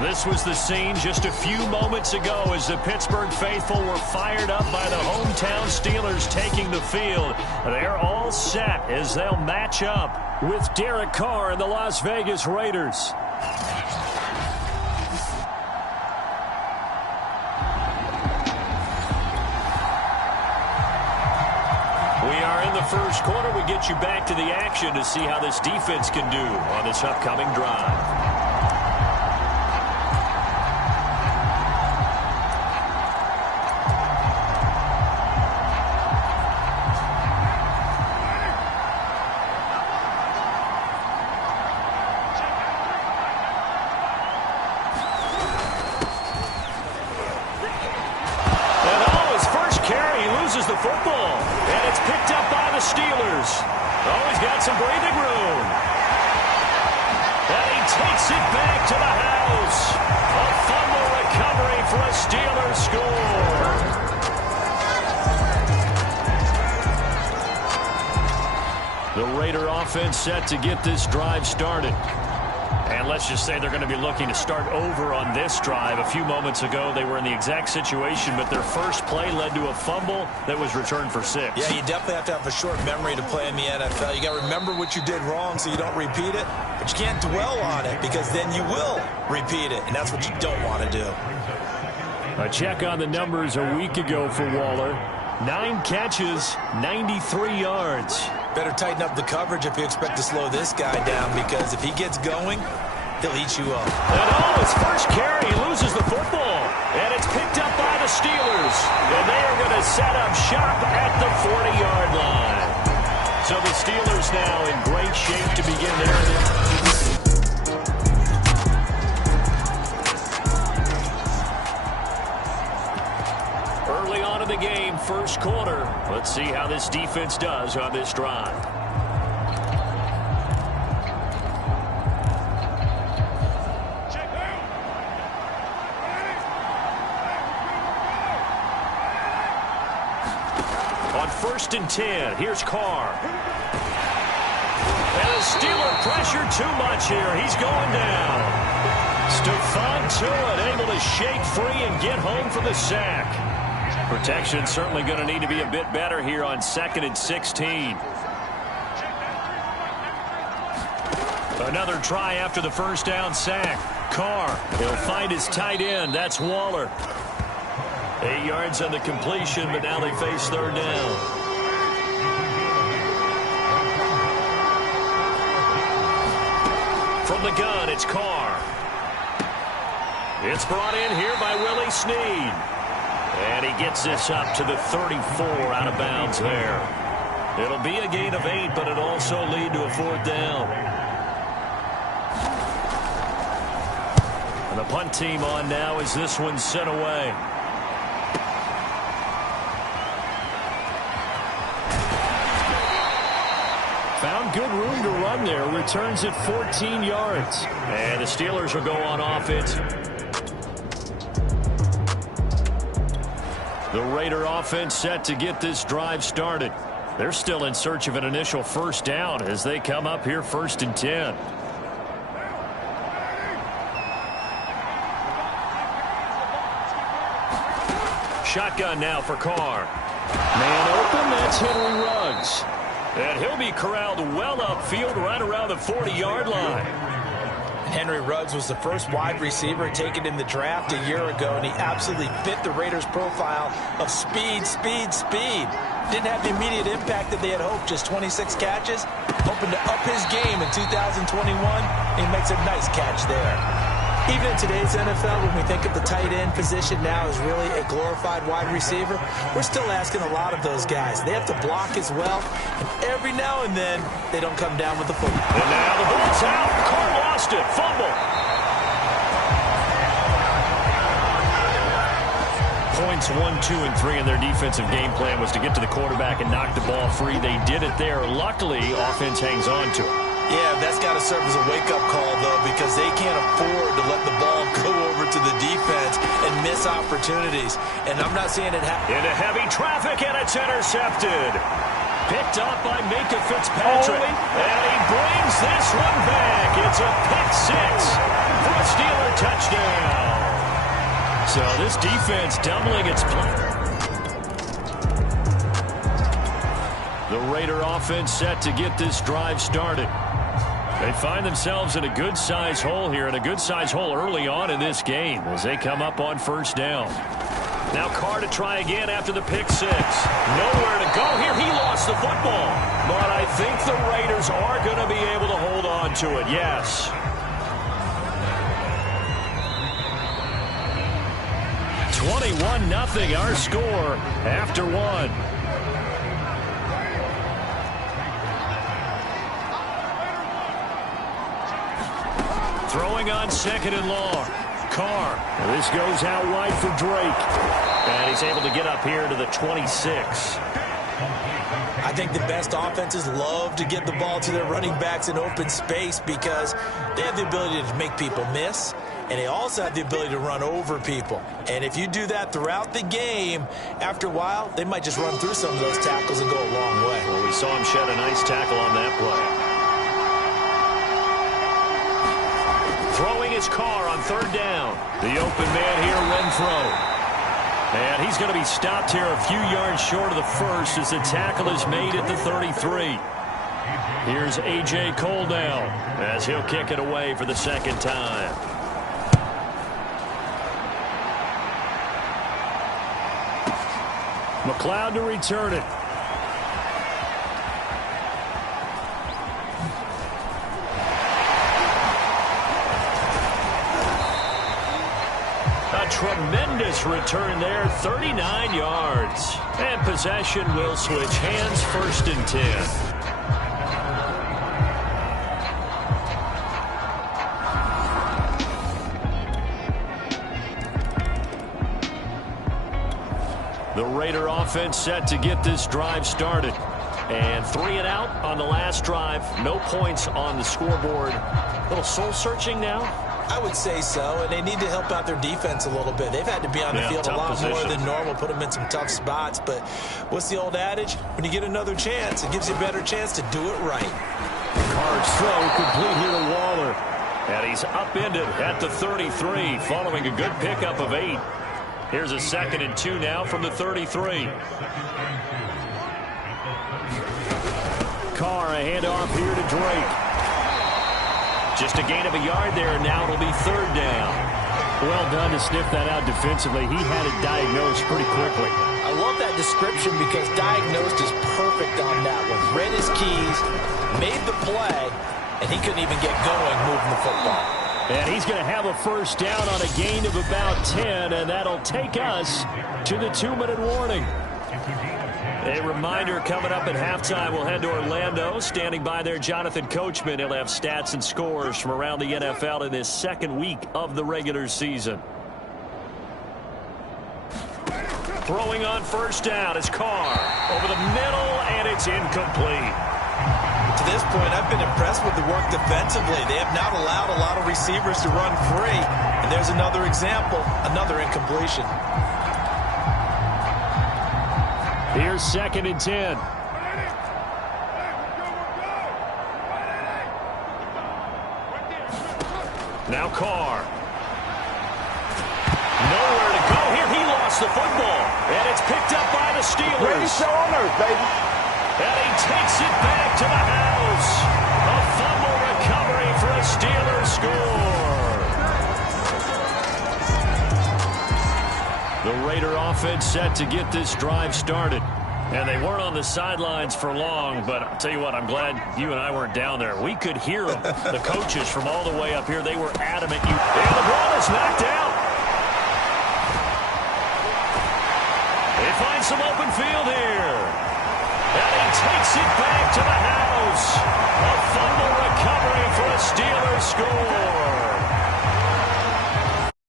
This was the scene just a few moments ago as the Pittsburgh faithful were fired up by the hometown Steelers taking the field. They're all set as they'll match up with Derek Carr and the Las Vegas Raiders. We are in the first quarter. We get you back to the action to see how this defense can do on this upcoming drive. The football, and it's picked up by the Steelers. Oh, he's got some breathing room. And he takes it back to the house. A fumble recovery for a Steelers score. The Raider offense set to get this drive started. And let's just say they're going to be looking to start over on this drive. A few moments ago, they were in the exact situation, but their first play led to a fumble that was returned for 6. Yeah, you definitely have to have a short memory to play in the NFL. You got to remember what you did wrong so you don't repeat it, but you can't dwell on it because then you will repeat it, and that's what you don't want to do. A check on the numbers a week ago for Waller. 9 catches, 93 yards. Better tighten up the coverage if you expect to slow this guy down, because if he gets going, he'll eat you up. And his first carry, he loses the football. And it's picked up by the Steelers. And they are going to set up shop at the 40-yard line. So the Steelers now in great shape to begin their... Early on in the game, first quarter. Let's see how this defense does on this drive. On 1st and 10, here's Carr. And the Steeler pressure too much here. He's going down. Stephon Tuitt able to shake free and get home for the sack. Protection certainly going to need to be a bit better here on 2nd and 16. Another try after the first down sack. Carr, he'll find his tight end. That's Waller. 8 yards on the completion, but now they face 3rd down. From the gun, it's Carr. It's brought in here by Willie Snead. And he gets this up to the 34 out of bounds there. It'll be a gain of 8, but it'll also lead to a 4th down. And the punt team on now as this one's sent away. Found good room to run there. Returns at 14 yards. And the Steelers will go on offense. The Raider offense set to get this drive started. They're still in search of an initial first down as they come up here 1st and 10. Shotgun now for Carr. Man open, that's Henry Ruggs. And he'll be corralled well upfield right around the 40-yard line. Henry Ruggs was the first wide receiver taken in the draft a year ago, and he absolutely fit the Raiders' profile of speed, speed, speed. Didn't have the immediate impact that they had hoped, just 26 catches. Hoping to up his game in 2021, and he makes a nice catch there. Even in today's NFL, when we think of the tight end position now as really a glorified wide receiver, we're still asking a lot of those guys. They have to block as well, and every now and then, they don't come down with the football. And now the ball's out. Carr lost it. Fumble. Points 1, 2, and 3 in their defensive game plan was to get to the quarterback and knock the ball free. They did it there. Luckily, offense hangs on to it. Yeah, that's got to serve as a wake-up call, though, because they can't afford to let the ball go over to the defense and miss opportunities. And I'm not seeing it happen. Into heavy traffic, and it's intercepted. Picked up by Minka Fitzpatrick. And he brings this one back. It's a pick 6 for a Steeler touchdown. So this defense doubling its play. The Raider offense set to get this drive started. They find themselves in a good-sized hole here, and a good-sized hole early on in this game as they come up on first down. Now Carr to try again after the pick six. Nowhere to go here. He lost the football. But I think the Raiders are going to be able to hold on to it, yes. 21-0 our score after one. Throwing on second and long. Carr. And this goes out wide for Drake. And he's able to get up here to the 26. I think the best offenses love to get the ball to their running backs in open space because they have the ability to make people miss, and they also have the ability to run over people. And if you do that throughout the game, after a while, they might just run through some of those tackles and go a long way. Well, we saw him shed a nice tackle on that play. Throwing his Carr on third down. The open man here, Renfro. And he's going to be stopped here a few yards short of the first as the tackle is made at the 33. Here's A.J. Cole now as he'll kick it away for the second time. McLeod to return it. Tremendous return there, 39 yards. And possession will switch hands, first and 10. The Raider offense set to get this drive started. And 3 and out on the last drive. No points on the scoreboard. A little soul-searching now. I would say so, and they need to help out their defense a little bit. They've had to be on the field a lot more than normal, put them in some tough spots. But what's the old adage? When you get another chance, it gives you a better chance to do it right. Carr's throw complete here to Waller. And he's upended at the 33 following a good pickup of 8. Here's a 2nd and 2 now from the 33. Carr, a handoff here to Drake. Just a gain of a yard there, and now it'll be third down. Well done to sniff that out defensively. He had it diagnosed pretty quickly. I love that description because diagnosed is perfect on that one. Read his keys, made the play, and he couldn't even get going moving the football. And he's going to have a first down on a gain of about 10, and that'll take us to the 2-minute warning. A reminder coming up at halftime, we'll head to Orlando. Standing by there, Jonathan Coachman. He'll have stats and scores from around the NFL in this second week of the regular season. Throwing on first down is Carr. Over the middle, and it's incomplete. To this point, I've been impressed with the work defensively. They have not allowed a lot of receivers to run free. And there's another example, another incompletion. Here's 2nd and 10. Now Carr. Nowhere to go here. He lost the football. And it's picked up by the Steelers. Greatest show on earth, baby. And he takes it back to the house. A fumble recovery for a Steelers score. The Raider offense set to get this drive started. And they weren't on the sidelines for long, but I'll tell you what, I'm glad you and I weren't down there. We could hear them, the coaches from all the way up here. They were adamant. And the ball is knocked out. They find some open field here. And he takes it back to the house. A fumble recovery for a Steelers score.